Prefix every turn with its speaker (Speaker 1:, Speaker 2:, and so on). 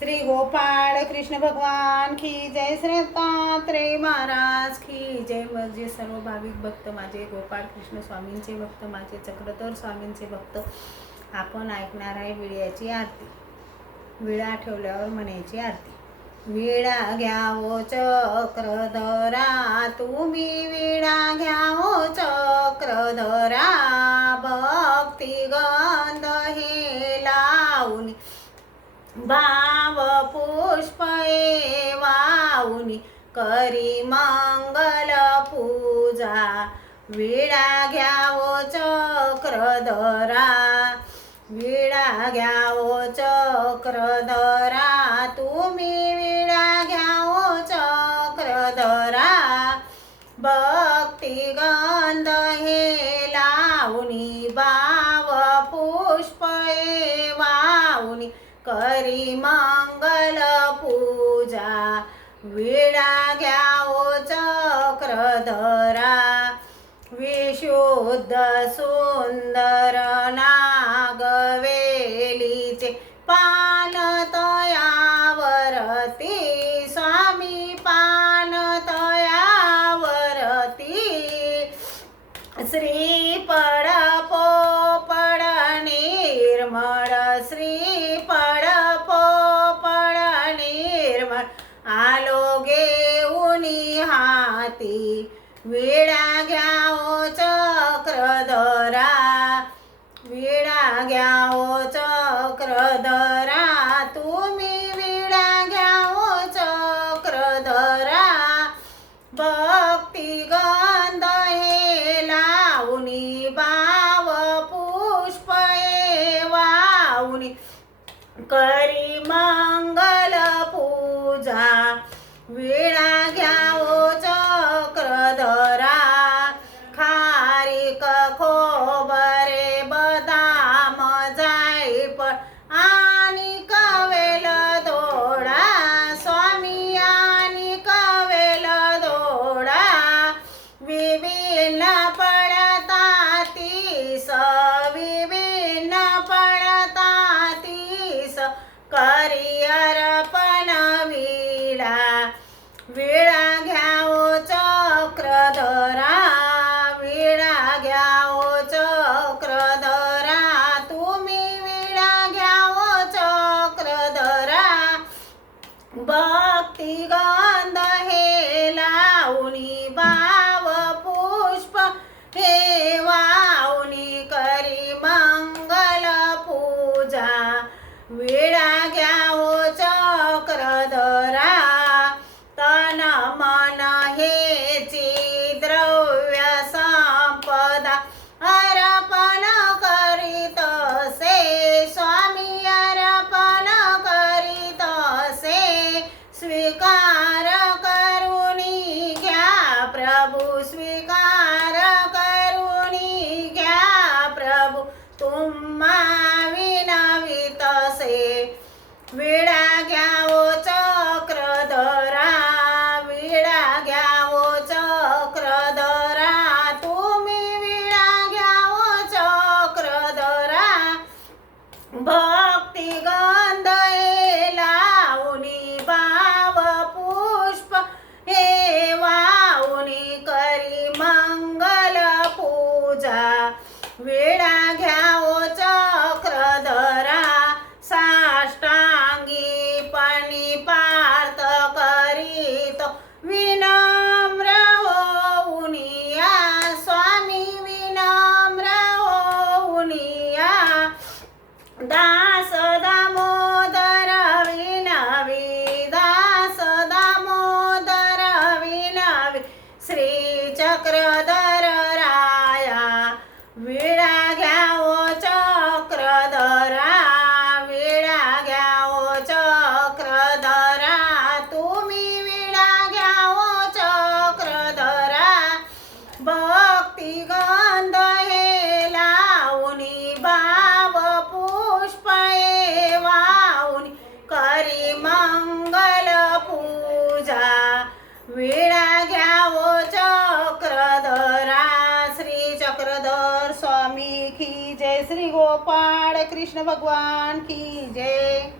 Speaker 1: श्री गोपाळ कृष्ण भगवान की जय श्री दत्तात्रेय महाराज की जय. माझे सर्व भाविक भक्त माझे गोपाळ कृष्ण स्वामींचे भक्त माझे चक्रधर स्वामींचे भक्त आपण ऐकणार आहे विड्याची आरती. विळा ठेवल्यावर म्हणायची आरती. विळा घ्यावो चक्रधरा तुम्ही विळा घ्यावो चक्रधरा भक्ती गंध हे लावून भाव पुष्पये वाऊनी करी मंगल पूजा. विडा घ्यावो चक्रधरा. विडा घ्यावो चक्रधरा. करी मंगल पूजा. विडा घ्यावो चक्रधरा विशुद्ध सुंदर ना हाती विडा घ्यावो चक्रधरा. विडा घ्यावो चक्रधरा. तुम्ही विडा घ्यावो चक्रधरा. भक्ती गंध हे लावणी बाव पुष्पये वावणी. करी मंगल पूजा. विडा घ्या भक्ती गंध हे लावणी भाव पुष्प हे वावणी करी मंगल पूजा विळा घ्या છે વેળા ગયા विडा घ्यावो चक्रधरा विडा घ्यावो चक्रधरा तुम्ही विडा घ्यावो चक्रधरा भक्ती गंध हे लावणी बाव पुष्पये वावणी करी मंगल चक्रधर स्वामी की जय श्री गोपाळ कृष्ण भगवान की जय.